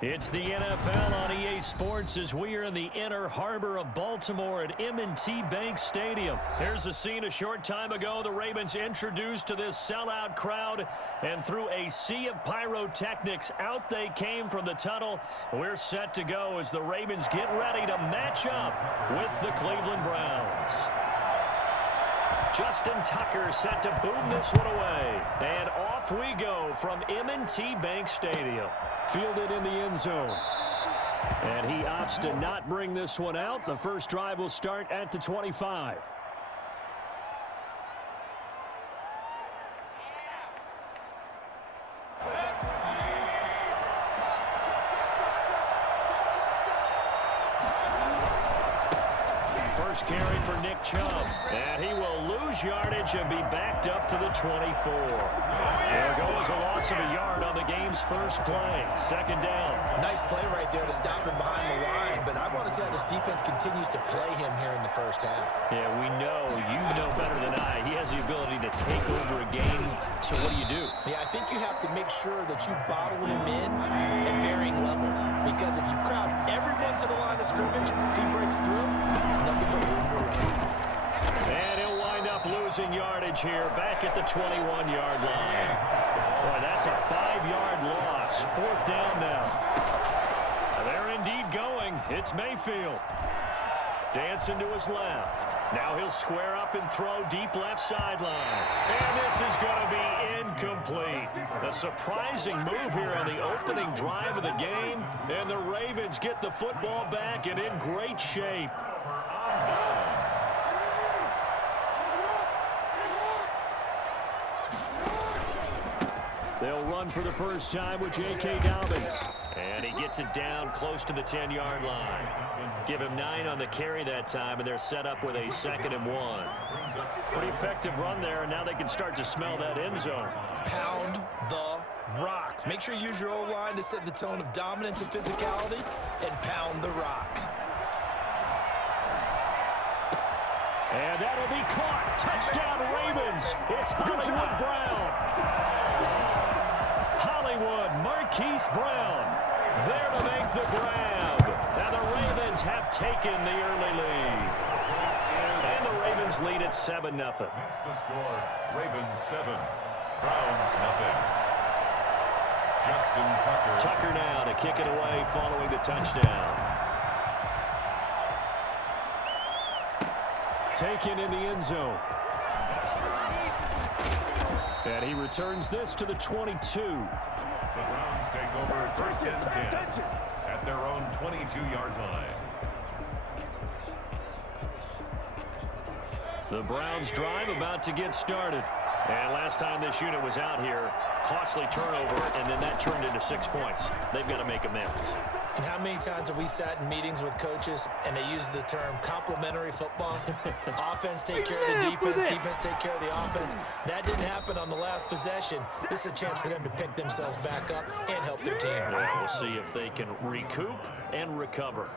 It's the NFL on EA Sports as we are in the inner harbor of Baltimore at M&T Bank Stadium. Here's a scene a short time ago. The Ravens introduced to this sellout crowd, and through a sea of pyrotechnics, out they came from the tunnel. We're set to go as the Ravens get ready to match up with the Cleveland Browns. Justin Tucker set to boom this one away. And off we go from M&T Bank Stadium. Fielded in the end zone. And he opts to not bring this one out. The first drive will start at the 25. First carry for Nick Chubb. And he will lose yardage and be backed up to the 24. There goes a loss of a yard on the game's first play. Second down. Nice play right there to stop him behind the line, but I want to see how this defense continues to play him here in the first half. Yeah, we know, you know better than I, he has the ability to take over a game. So what do? Yeah, I think you have to make sure that you bottle him in at varying levels, because if you crowd everyone to the line of scrimmage, if he breaks through, there's nothing but room to run. And he'll wind up losing yardage here back at the 21-yard line. Boy, that's a 5-yard loss. Fourth down now. They're indeed going. It's Mayfield. Dancing to his left. Now he'll square up and throw deep left sideline. And this is going to be incomplete. A surprising move here on the opening drive of the game. And the Ravens get the football back and in great shape. They'll run for the first time with J.K. Dobbins. And he gets it down close to the 10-yard line. Give him 9 on the carry that time, and they're set up with a 2nd and 1. Pretty effective run there, and now they can start to smell that end zone. Pound the rock. Make sure you use your O-line to set the tone of dominance and physicality, and pound the rock. And that'll be caught. Touchdown, Ravens. It's Hollywood Brown. Hollywood, Marquise Brown, there to make the grab. Now the Ravens have taken the early lead. And the Ravens lead at 7-0. That's the score. Ravens 7, Browns 0. Justin Tucker. Tucker now to kick it away following the touchdown. Taken in the end zone. And he returns this to the 22. The Browns take over first and 10 at their own 22-yard line. The Browns drive about to get started. And last time this unit was out here, costly turnover, and then that turned into 6 points. They've got to make amends. And how many times have we sat in meetings with coaches and they use the term complementary football? Offense take care of the defense, defense take care of the offense. That didn't happen on the last possession. This is a chance for them to pick themselves back up and help their team. Yeah, we'll see if they can recoup and recover.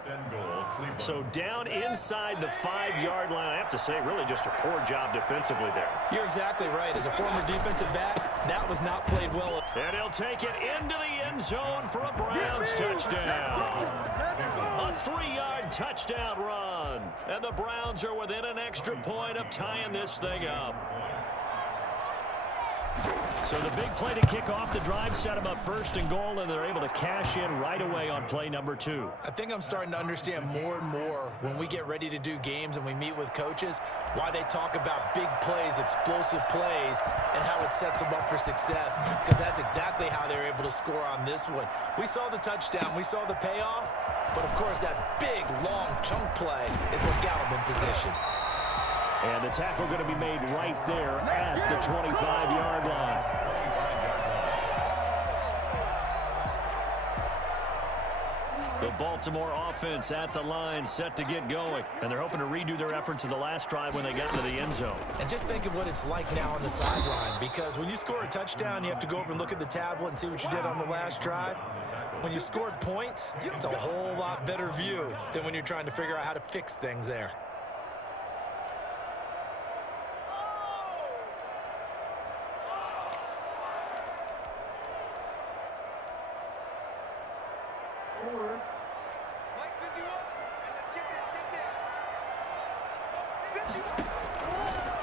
So down inside the 5-yard line, I have to say, really just a poor job defensively there. You're exactly right. As a former defensive back, that was not played well. And he'll take it into the end zone for a Browns touchdown. A 3-yard touchdown run. And the Browns are within an extra point of tying this thing up. So the big play to kick off the drive set them up 1st and goal, and they're able to cash in right away on play number 2. I think I'm starting to understand more and more when we get ready to do games and we meet with coaches why they talk about big plays, explosive plays, and how it sets them up for success, because that's exactly how they're able to score on this one. We saw the touchdown. We saw the payoff, but, of course, that big, long chunk play is what got them in position. And the tackle going to be made right there at the 25-yard line. The Baltimore offense at the line set to get going. And they're hoping to redo their efforts in the last drive when they got into the end zone. And just think of what it's like now on the sideline, because when you score a touchdown, you have to go over and look at the tablet and see what you did on the last drive. When you scored points, it's a whole lot better view than when you're trying to figure out how to fix things there.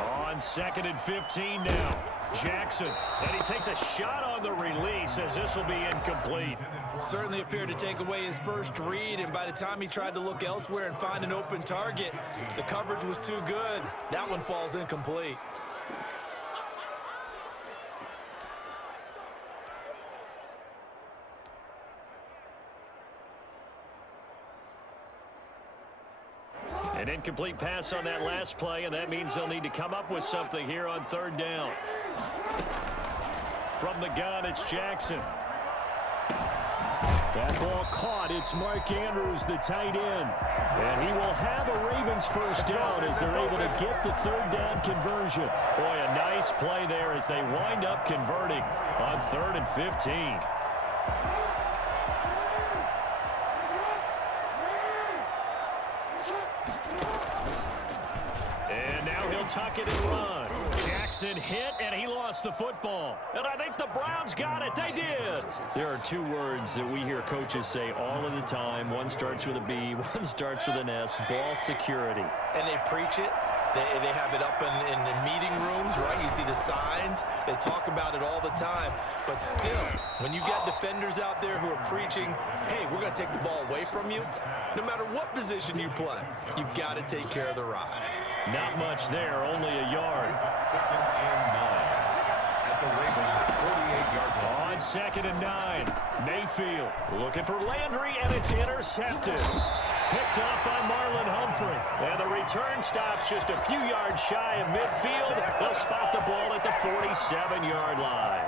On 2nd and 15 now. Jackson, and he takes a shot on the release as this will be incomplete. Certainly appeared to take away his first read, and by the time he tried to look elsewhere and find an open target, the coverage was too good. That one falls incomplete. An incomplete pass on that last play, and that means they'll need to come up with something here on 3rd down. From the gun, it's Jackson. That ball caught. It's Mark Andrews, the tight end. And he will have a Ravens first down as they're able to get the 3rd down conversion. Boy, a nice play there as they wind up converting on 3rd and 15. And now he'll tuck it and run. Jackson hit, and he lost the football. And I think the Browns got it. They did. There are 2 words that we hear coaches say all of the time. One starts with a B, one starts with an S, ball security. And they preach it. They have it up in meeting rooms, right? You see the signs. They talk about it all the time. But still, when you got defenders out there who are preaching, hey, we're going to take the ball away from you, no matter what position you play, you've got to take care of the rock. Not much there, only a yard. 2nd and 9 at the Ravens 48-yard line. On 2nd and 9, Mayfield looking for Landry, and it's intercepted. Picked off by Marlon Humphrey. And the return stops just a few yards shy of midfield. They'll spot the ball at the 47-yard line.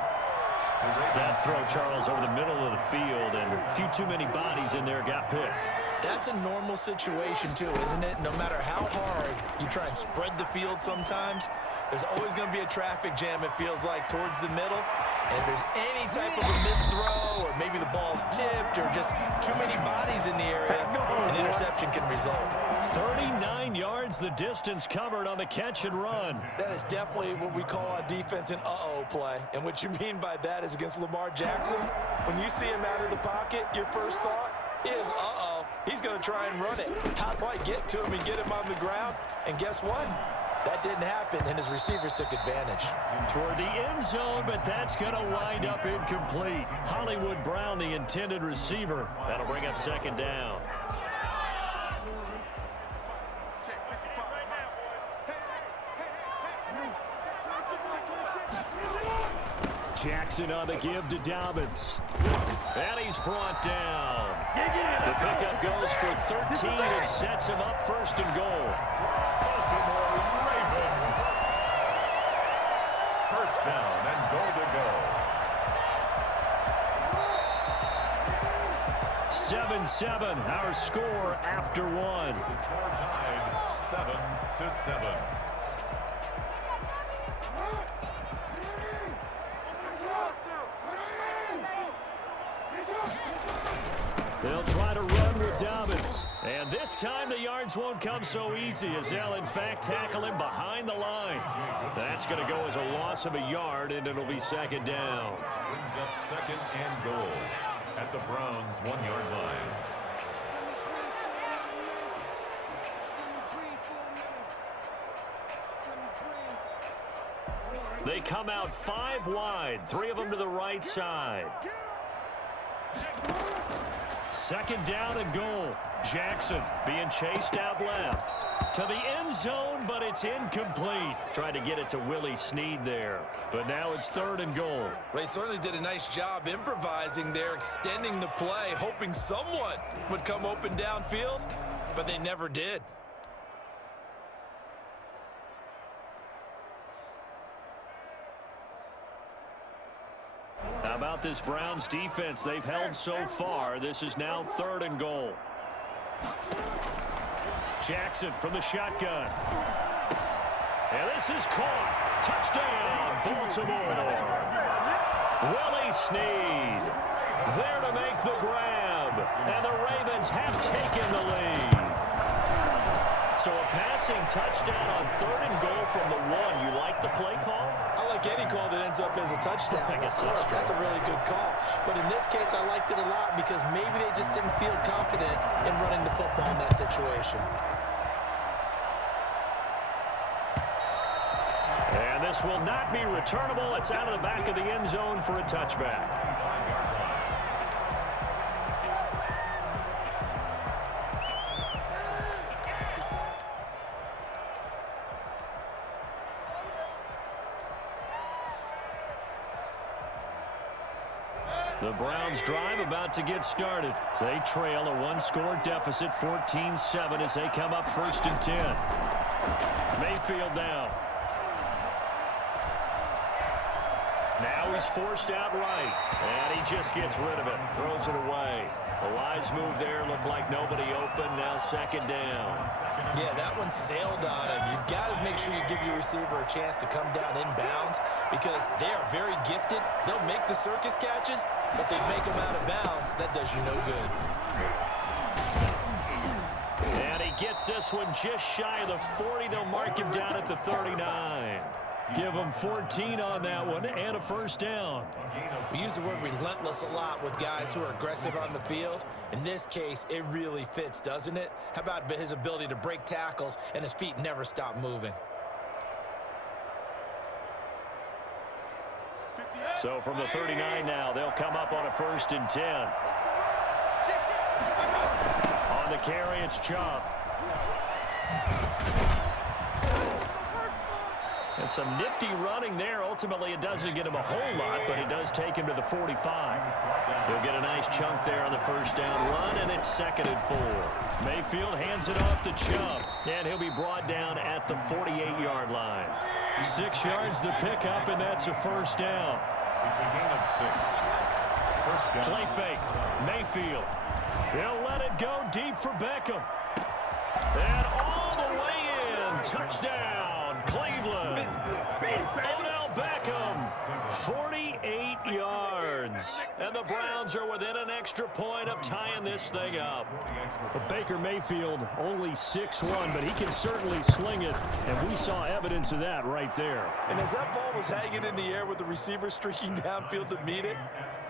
That throw, Charles, over the middle of the field, and a few too many bodies in there got picked. That's a normal situation, too, isn't it? No matter how hard you try and spread the field sometimes, there's always going to be a traffic jam, it feels like, towards the middle. And if there's any type of a missed throw, or maybe the ball's tipped, or just too many bodies in the area, an interception can result. 39 yards the distance covered on the catch and run. That is definitely what we call on defense an uh-oh play. And what you mean by that is against Lamar Jackson, when you see him out of the pocket, your first thought is, uh-oh, he's going to try and run it. How do I get to him and get him on the ground? And guess what? That didn't happen, and his receivers took advantage. Toward the end zone, but that's going to wind up incomplete. Hollywood Brown, the intended receiver. That'll bring up 2nd down. Jackson on the give to Dobbins. And he's brought down. The pickup goes for 13 and sets him up 1st and goal. First down and goal to go. 7-7, our score after 1. Score tied 7-7. They'll try to run with Dobbins. And this time the yards won't come so easy as they'll, in fact, tackle him behind the line. That's going to go as a loss of a yard, and it'll be 2nd down. Brings up 2nd and goal at the Browns' 1-yard line. They come out 5 wide, 3 of them to the right side. 2nd down and goal. Jackson being chased out left. To the end zone, but it's incomplete. Tried to get it to Willie Snead there. But now it's 3rd and goal. They certainly did a nice job improvising there, extending the play, hoping someone would come open downfield, but they never did. How about this Browns defense they've held so far? This is now 3rd and goal. Jackson from the shotgun. And this is caught. Touchdown, Baltimore. Willie Snead there to make the grab. And the Ravens have taken the lead. So a passing touchdown on 3rd and goal from the 1. You like the play call? I like like any call that ends up as a touchdown. I guess of course, that's a really good call. But in this case, I liked it a lot because maybe they just didn't feel confident in running the football in that situation. And this will not be returnable. It's out of the back of the end zone for a touchback. The Browns drive about to get started. They trail a one-score deficit, 14-7, as they come up 1st and 10. Mayfield now. Now he's forced out right, and he just gets rid of it, throws it away. A wise move there, looked like nobody open, now 2nd down. Yeah, that one sailed on him. You've got to make sure you give your receiver a chance to come down inbounds because they are very gifted. They'll make the circus catches, but they make them out of bounds. That does you no good. And he gets this one just shy of the 40. They'll mark him down at the 39. Give him 14 on that one and a 1st down. We use the word relentless a lot with guys who are aggressive on the field. In this case, it really fits, doesn't it? How about his ability to break tackles and his feet never stop moving? So from the 39 now, they'll come up on a 1st and 10. On the carry, it's Chubb. And some nifty running there. Ultimately, it doesn't get him a whole lot, but it does take him to the 45. He'll get a nice chunk there on the 1st down run, and it's 2nd and 4. Mayfield hands it off to Chubb, and he'll be brought down at the 48-yard line. 6 yards the pickup, and that's a 1st down. It's a gain of 6. 1st down. Play fake. Mayfield. He'll let it go deep for Beckham. And all the way in. Touchdown, Cleveland. Odell Beckham, 48 yards. And the Browns are within an extra point of tying this thing up. But Baker Mayfield only 6'1", but he can certainly sling it. And we saw evidence of that right there. And as that ball was hanging in the air with the receiver streaking downfield to meet it,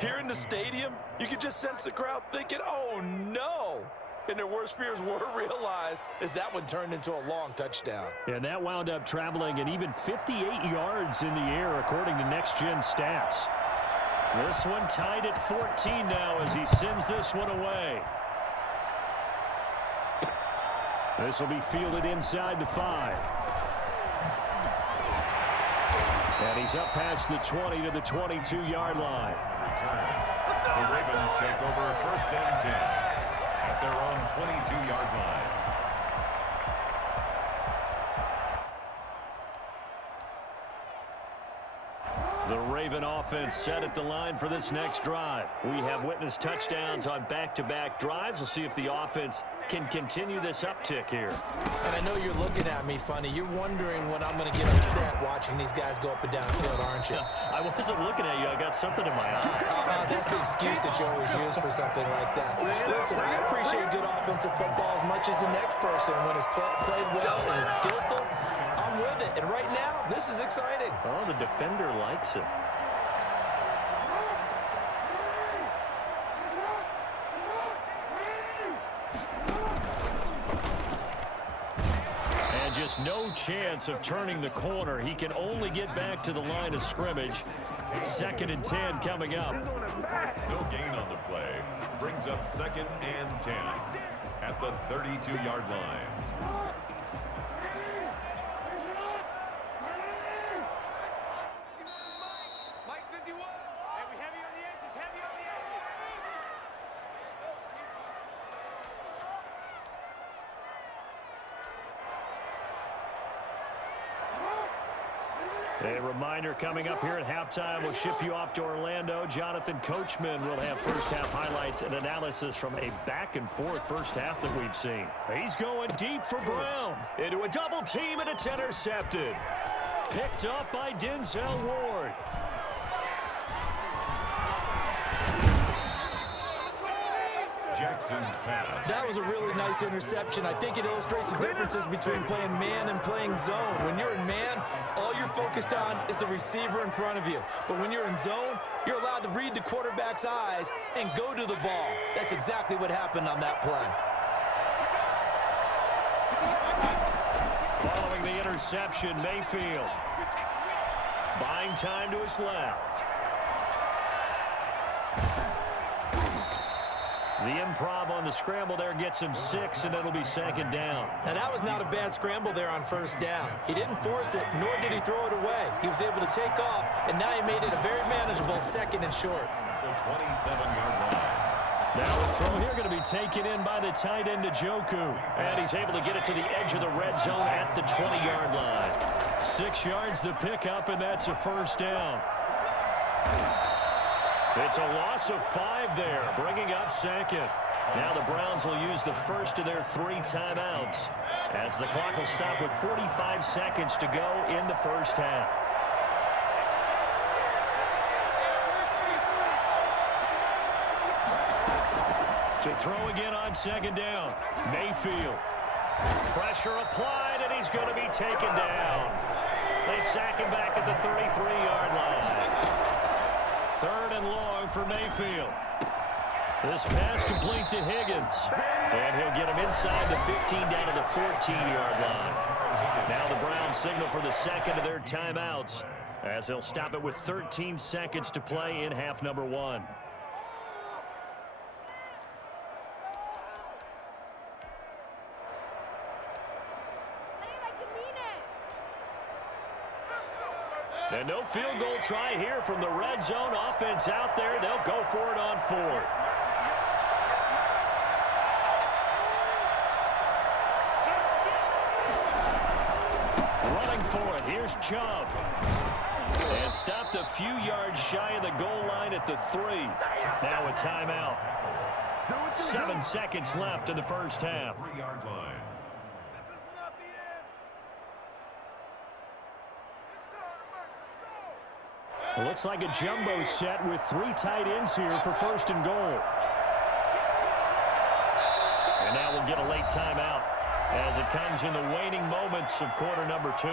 here in the stadium, you could just sense the crowd thinking, oh, no. And their worst fears were realized as that one turned into a long touchdown. And that wound up traveling an even 58 yards in the air, according to Next Gen Stats. This one tied at 14 now as he sends this one away. This will be fielded inside the 5. And he's up past the 20 to the 22-yard line. The Ravens take over 1st and 10 at their own 22-yard line. The Raven offense set at the line for this next drive. We have witnessed touchdowns on back-to-back drives. We'll see if the offense can continue this uptick here. And I know you're looking at me funny. You're wondering when I'm going to get upset watching these guys go up and down the field, aren't you? I wasn't looking at you. I got something in my eye. That's the excuse that you always use for something like that. Listen, I appreciate good offensive football as much as the next person. When it's played well and is skillful, I'm with it. And right now, this is exciting. Oh, the defender likes it. And just no chance of turning the corner. He can only get back to the line of scrimmage. 2nd and 10 coming up. No gain on the play. Brings up 2nd and 10 at the 32-yard line. A reminder coming up here at halftime, we'll ship you off to Orlando. Jonathan Coachman will have first-half highlights and analysis from a back-and-forth first half that we've seen. He's going deep for Brown. Into a double team, and it's intercepted. Picked up by Denzel Ward. Jackson Watson's pass. That was a really nice interception. I think it illustrates the differences between playing man and playing zone. When you're in man, all you're focused on is the receiver in front of you. But when you're in zone, you're allowed to read the quarterback's eyes and go to the ball. That's exactly what happened on that play. Following the interception, Mayfield buying time to his left. The improv on the scramble there gets him 6, and it'll be second down. Now, that was not a bad scramble there on first down. He didn't force it, nor did he throw it away. He was able to take off, and now he made it a very manageable second and short. The 27-yard line. Now the throw here going to be taken in by the tight end Njoku. And he's able to get it to the edge of the red zone at the 20-yard line. 6 yards the pickup, and that's a first down. It's a loss of 5 there, bringing up second. Now the Browns will use the first of their 3 timeouts as the clock will stop with 45 seconds to go in the first half. To throw again on second down. Mayfield. Pressure applied, and he's going to be taken down. They sack him back at the 33-yard line. 3rd and long for Mayfield. This pass complete to Higgins. And he'll get him inside the 15 down to the 14-yard line. Now the Browns signal for the second of their timeouts as they'll stop it with 13 seconds to play in half number 1. And no field goal try here from the red zone. Offense out there. They'll go for it on 4th. Running for it. Here's Chubb. And stopped a few yards shy of the goal line at the 3. Now a timeout. 7 seconds left in the first half. 3-yard line. Looks like a jumbo set with 3 tight ends here for 1st and goal. And now we'll get a late timeout as it comes in the waning moments of quarter number 2.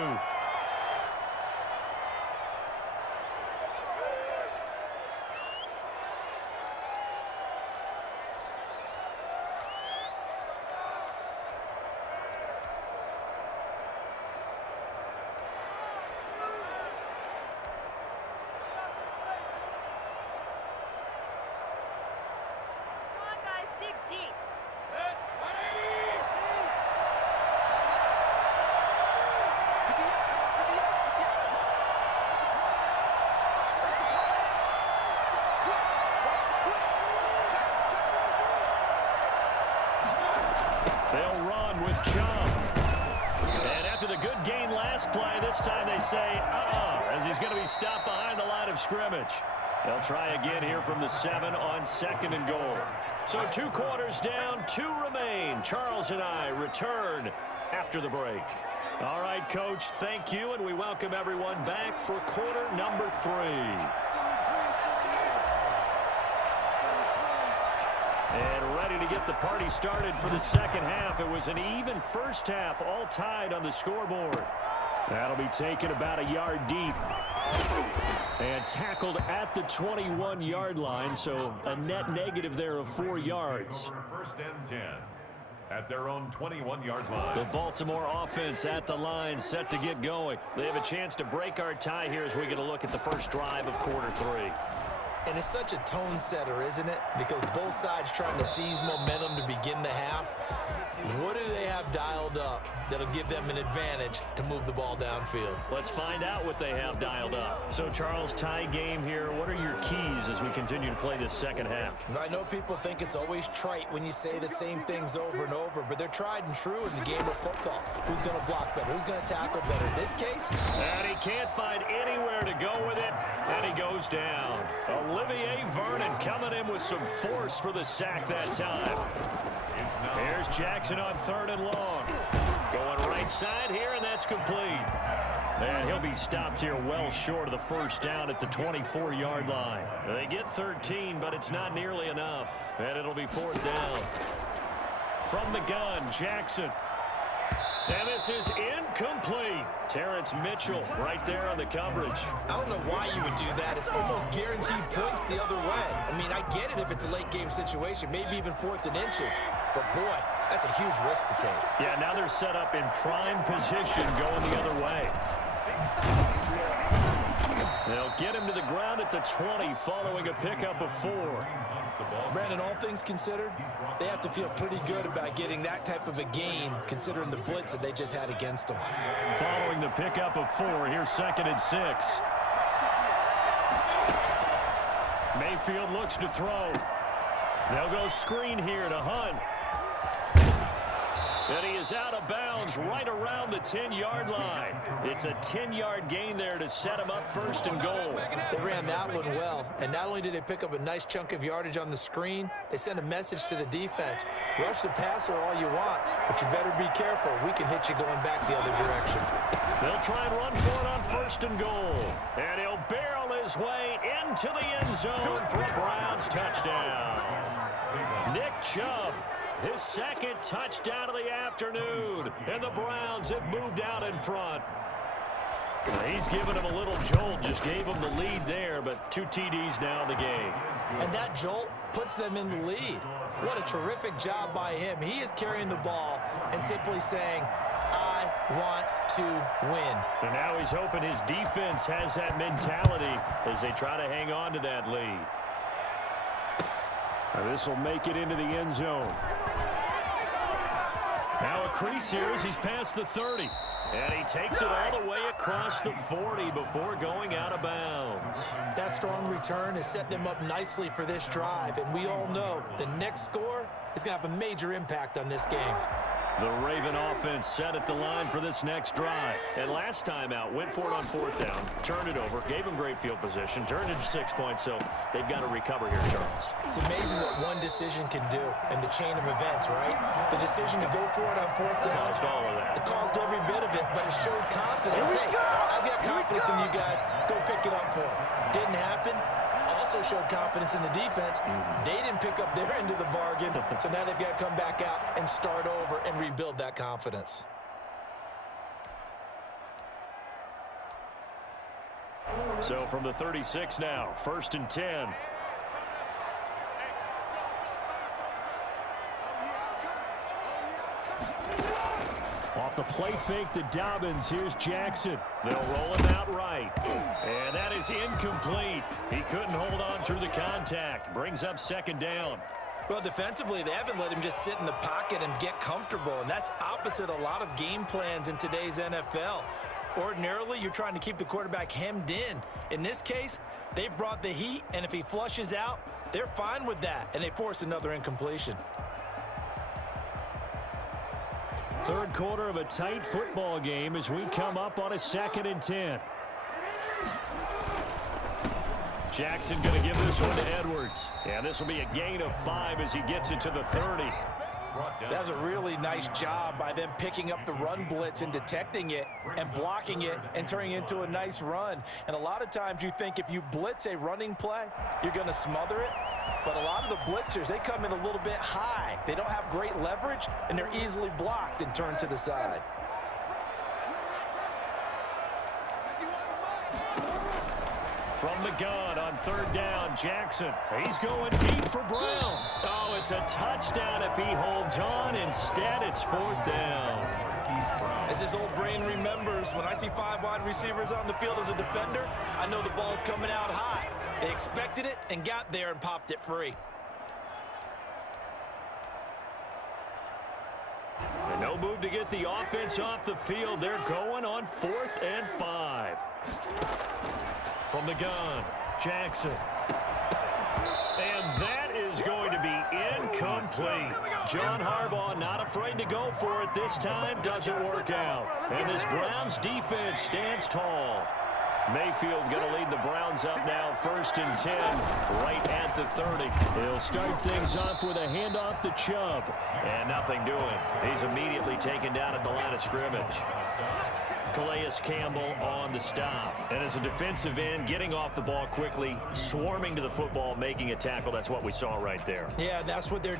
They'll run with Chubb. And after the good gain last play, this time they say, as he's going to be stopped behind the line of scrimmage. They'll try again here from the 7 on 2nd and goal. So 2 quarters down, 2 remain. Charles and I return after the break. All right, Coach, thank you, and we welcome everyone back for quarter number 3. And ready to get the party started for the second half. It was an even first half, all tied on the scoreboard. That'll be taken about a yard deep. And tackled at the 21-yard line, so a net negative there of 4 yards. 1st and 10 at their own 21-yard line. The Baltimore offense at the line, set to get going. They have a chance to break our tie here as we get a look at the first drive of quarter 3. And it's such a tone setter, isn't it? Because both sides trying to seize momentum to begin the half. What do they have dialed up that'll give them an advantage to move the ball downfield? Let's find out what they have dialed up. So, Charles, tie game here. What are your keys as we continue to play this second half? I know people think it's always trite when you say the same things over and over, but they're tried and true in the game of football. Who's going to block better? Who's going to tackle better? In this case, and he can't find anywhere to go with it, and he goes down. Olivier Vernon coming in with some force for the sack that time. Here's Jackson on 3rd and long. Going right right side here, and that's complete. And he'll be stopped here well short of the first down at the 24-yard line. They get 13, but it's not nearly enough. And it'll be fourth down. From the gun, Jackson. And this is incomplete. Terrence Mitchell right there on the coverage. I don't know why you would do that. It's almost guaranteed points the other way. I mean, I get it if it's a late game situation, maybe even 4th and inches. But, boy, that's a huge risk to take. Yeah, now they're set up in prime position going the other way. They'll get him to the ground at the 20 following a pickup of 4. Brandon, all things considered, they have to feel pretty good about getting that type of a gain considering the blitz that they just had against them. Following the pickup of 4, here's 2nd and 6. Mayfield looks to throw. They'll go screen here to Hunt. And he is out of bounds right around the 10-yard line. It's a 10-yard gain there to set him up 1st and goal. They ran that one well, and not only did they pick up a nice chunk of yardage on the screen, they sent a message to the defense. Rush the passer all you want, but you better be careful. We can hit you going back the other direction. They'll try and run for it on 1st and goal. And he'll barrel his way into the end zone for a Browns touchdown. Nick Chubb. His 2nd touchdown of the afternoon, and the Browns have moved out in front. He's given him a little jolt, just gave him the lead there, but 2 TDs now in the game. And that jolt puts them in the lead. What a terrific job by him. He is carrying the ball and simply saying, I want to win. And now he's hoping his defense has that mentality as they try to hang on to that lead. This will make it into the end zone. Now a crease here as he's past the 30. And he takes it all the way across the 40 before going out of bounds. That strong return has set them up nicely for this drive. And we all know the next score is going to have a major impact on this game. The Raven offense set at the line for this next drive. And last time out, went for it on 4th down, turned it over, gave them great field position, turned it to 6 points, so they've got to recover here, Charles. It's amazing what one decision can do in the chain of events, right? The decision to go for it on 4th down. Caused all of that. It caused every bit of it, but it showed confidence. Hey, I've got confidence in you guys. Go pick it up for them. Didn't happen. Also showed confidence in the defense. They didn't pick up their end of the bargain, so now they've got to come back out and start over and rebuild that confidence. So from the 36 now, 1st and 10. Off the play fake to Dobbins, here's Jackson. They'll roll him out right. And that is incomplete. He couldn't hold on through the contact. Brings up 2nd down. Well, defensively, they haven't let him just sit in the pocket and get comfortable, and that's opposite a lot of game plans in today's NFL. Ordinarily, you're trying to keep the quarterback hemmed in. In this case, they brought the heat, and if he flushes out, they're fine with that, and they force another incompletion. 3rd quarter of a tight football game as we come up on a 2nd and 10. Jackson going to give this one to Edwards. And this will be a gain of 5 as he gets it to the 30. That was a really nice job by them picking up the run blitz and detecting it and blocking it and turning it into a nice run. And a lot of times you think if you blitz a running play, you're going to smother it. But a lot of the blitzers, they come in a little bit high. They don't have great leverage, and they're easily blocked and turned to the side. From the gun on 3rd down, Jackson. He's going deep for Brown. Oh, it's a touchdown if he holds on. Instead, it's 4th down. As his old brain remembers, when I see 5 wide receivers on the field as a defender, I know the ball's coming out high. They expected it and got there and popped it free. And no move to get the offense off the field. They're going on 4th and 5. From the gun, Jackson. And that is going to be incomplete. John Harbaugh not afraid to go for it this time. Doesn't work out. And this Browns defense stands tall. Mayfield going to lead the Browns up now, 1st and 10, right at the 30. He'll start things off with a handoff to Chubb. And nothing doing. He's immediately taken down at the line of scrimmage. Calais Campbell on the stop. And as a defensive end, getting off the ball quickly, swarming to the football, making a tackle. That's what we saw right there. Yeah, that's what they're